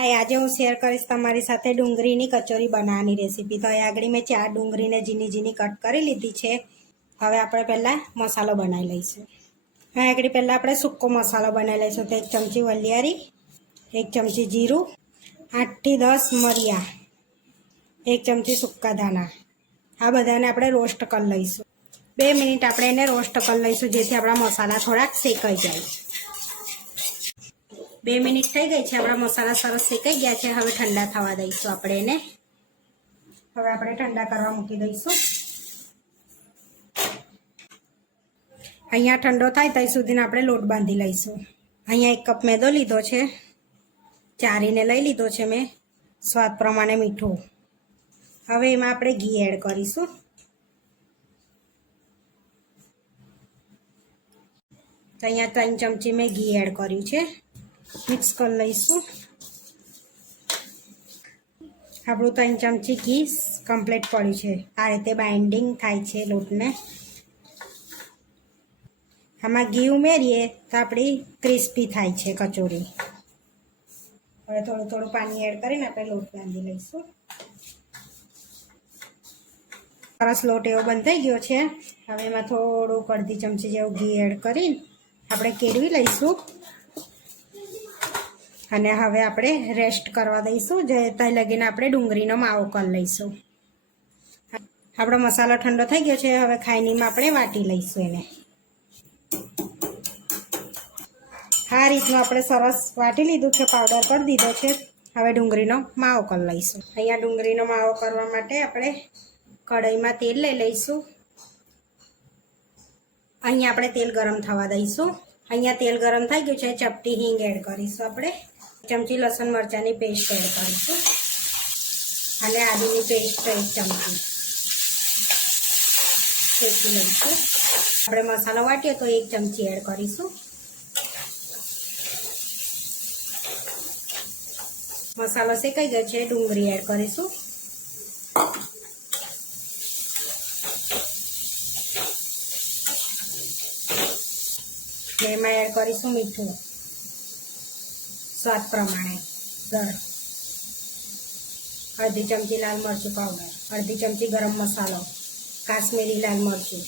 હાય આજે હું શેર કરીશ તમારી સાથે ડુંગળીની કચોરી બનાવવાની રેસીપી તો અહીં આગળ મેં ચાર ડુંગળીને ઝીની ઝીની કટ કરી લીધી છે. હવે આપણે પહેલાં મસાલો બનાવી લઈશું. હા આગળ પહેલાં આપણે સૂકો મસાલો બનાવી લઈશું. તો એક ચમચી વલિયારી, એક ચમચી જીરું, આઠથી દસ મરિયા, એક ચમચી સૂકા દાણા આ બધાને આપણે રોસ્ટ કરી લઈશું. બે મિનિટ આપણે એને રોસ્ટ કરી લઈશું, જેથી આપણા મસાલા થોડાક શેકાઈ જાય. બે મિનિટ થઈ ગઈ છે. આપણા મસાલા સરસ શેકાઈ ગયા છે. હવે ઠંડા થવા દઈશું આપણે એને. હવે આપણે ઠંડા કરવા મૂકી દઈશું. અહીંયા ઠંડો થાય ત્યાં સુધીને આપણે લોટ બાંધી લઈશું. અહીંયા એક કપ મેદો લીધો છે. ચારીને લઈ લીધો છે મેં. સ્વાદ પ્રમાણે મીઠું. હવે એમાં આપણે ઘી એડ કરીશું. તો અહીંયા ત્રણ ચમચી મેં ઘી એડ કર્યું છે. મિક્સ કરી લઈશું. આપણું ત્રણ ચમચી ઘી કમ્પ્લીટ પડ્યું છે. આ રીતે બાઇન્ડિંગ થાય છે લોટને. આમાં ઘી ઉમેરીએ તો આપણી ક્રિસ્પી થાય છે કચોરી. હવે થોડું થોડું પાણી એડ કરીને આપણે લોટ બાંધી લઈશું. સરસ લોટ એવો બંધ થઈ ગયો છે. હવે એમાં થોડું અડધી ચમચી જેવું ઘી એડ કરીને આપણે કેળવી લઈશું. અને હવે આપણે રેસ્ટ કરવા દઈશું. જે ત્યાં લગીને આપણે ડુંગળીનો માવો કરી લઈશું. આપણો મસાલો ઠંડો થઈ ગયો છે. હવે ખાઈનીમાં આપણે વાટી લઈશું એને. આ રીતનું આપણે સરસ વાટી લીધું છે પાવડર કરી દીધો છે. હવે ડુંગળીનો માવો કરી લઈશું. અહીંયા ડુંગળીનો માવો કરવા માટે આપણે કઢાઈમાં તેલ લઈ લઈશું. અહીંયા આપણે તેલ ગરમ થવા દઈશું. અહીંયા તેલ ગરમ થઈ ગયું છે. ચપટી હિંગ એડ કરીશું આપણે. ચમચી લસણ મરચાંની પેસ્ટ એડ કરીશું. અને આદુની પેસ્ટ એક ચમચી. પેસ્ટી લઈશું. આપણે મસાલો વાટીએ તો એક ચમચી એડ કરીશું. મસાલો શેકાઈ ગયો છે, ડુંગળી એડ કરીશું. એમાં એડ કરીશું મીઠું. સ્વાદ પ્રમાણે દર અડધી ચમચી લાલ મરચું પાવડર અડધી ચમચી ગરમ મસાલો, કાશ્મીરી લાલ મરચું.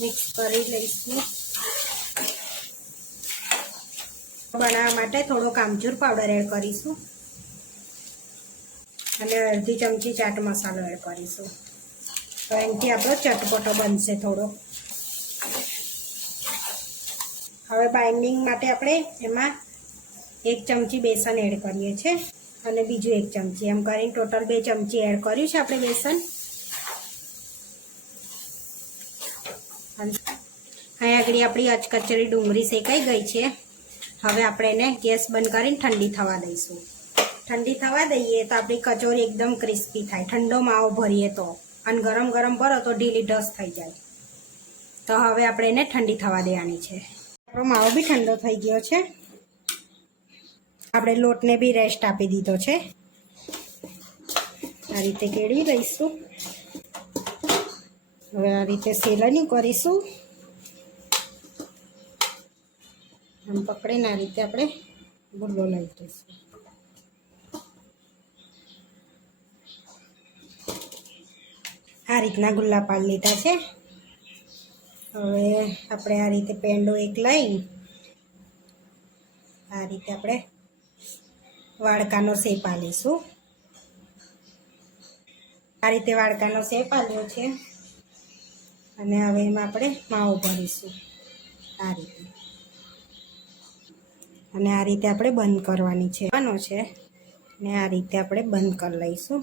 મિક્સ કરી લઈશું. બનાવવા માટે થોડો કામચૂર પાવડર એડ કરીશું. અને અડધી ચમચી ચાટ મસાલો એડ કરીશું. તો એનાથી આપણો ચટપટો બનશે થોડો હવે બાઇન્ડિંગ માટે આપણે એમાં એક ચમચી બેસન એડ કરીએ છીએ અને બીજું એક ચમચી. એમ કરીને ટોટલ બે ચમચી એડ કર્યું છે આપણે બેસન. અહીં આગળ આપણી અચકચરી ડુંગળી શેકાઈ ગઈ છે. હવે આપણે એને ગેસ બંધ કરીને ઠંડી થવા દઈશું. ઠંડી થવા દઈએ તો આપણી કચોરી એકદમ ક્રિસ્પી થાય. ઠંડો માવો ભરીએ તો. અને ગરમ ગરમ ભરો તો ઢીલી ઢસ થઈ જાય. તો હવે આપણે એને ઠંડી થવા દેવાની છે. આપણો માવો બી ઠંડો થઈ ગયો છે. આપણે લોટને બી રેસ્ટ આપી દીધો છે. આ રીતે કેળવી લઈશું. હવે આ રીતે સેલની કરીશું. આમ પકડીને આ રીતે આપણે ગુલ્લો લઈ દઈશું આ રીતના ગુલ્લા પાડી લીધા છે. હવે આપણે આ રીતે પેંડો એક લઈ, આ રીતે આપણે વાડકાનો શેપ આલીશું. આ રીતે વાડકાનો શેપ આલ્યો છે. અને હવે એમાં આપણે માવો ભરીશું, આ રીતે. અને આ રીતે આપણે બંધ કરવાની છે. છે, ને આ રીતે આપણે બંધ કરી લઈશું,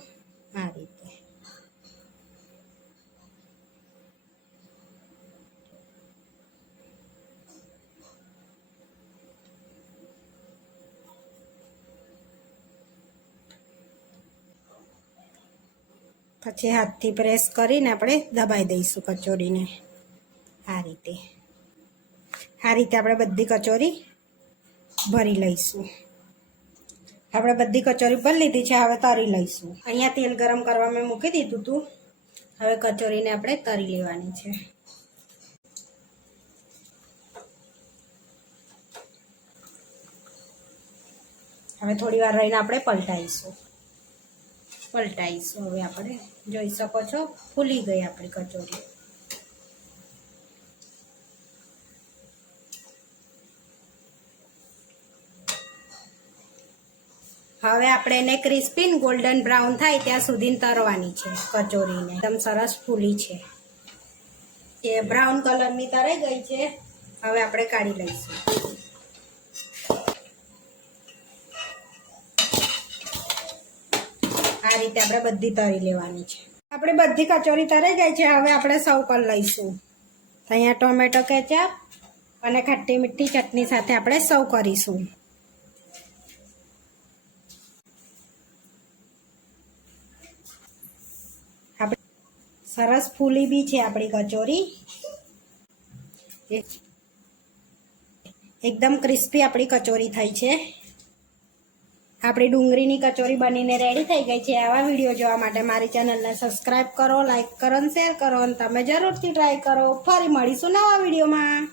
આ રીતે. પછી હાથથી પ્રેસ કરીને આપણે દબાઈ દઈશું કચોરીને. આ રીતે. આ રીતે આપણે બધી કચોરી ભરી લઈશું. આપણે બધી કચોરી ભરી લીધી છે, હવે તરી લઈશું. અહીંયા તેલ ગરમ કરવા મેં મૂકી દીધું હતું. હવે કચોરીને આપણે તરી લેવાની છે. હવે થોડી વાર રહીને આપણે પલટાઈશું. પલટાઈશું. હવે આપણે જોઈ શકો છો, ફૂલી ગઈ આપણી કચોરી. હવે આપણે એને ક્રિસ્પીન ગોલ્ડન બ્રાઉન થાય ત્યાં સુધી તરવાની છે કચોરીને. એકદમ સરસ ફૂલી છે. એ બ્રાઉન કલરની તરાઈ ગઈ છે. હવે આપણે કાઢી લઈશું. આ રીતે આપણે બધી તરી લેવાની છે. આપણે બધી કચોરી તરાઈ ગઈ છે, હવે આપણે સૌ કરી લઈશું. અહીંયા ટોમેટો કેચઅપ અને ખટ્ટી મીઠી ચટણી સાથે આપણે સૌ કરીશું. આપણે સરસ ફૂલી બી છે આપણી કચોરી. એકદમ ક્રિસ્પી આપણી કચોરી થઈ છે. આપણી ડુંગળીની કચોરી બનીને રેડી થઈ ગઈ છે. આવા વીડિયો જોવા માટે મારી ચેનલને સબસ્ક્રાઇબ કરો લાઇક કરો અને શેર કરો અને તમે જરૂરથી ટ્રાય કરો. ફરી મળીશું નવા વિડીયોમાં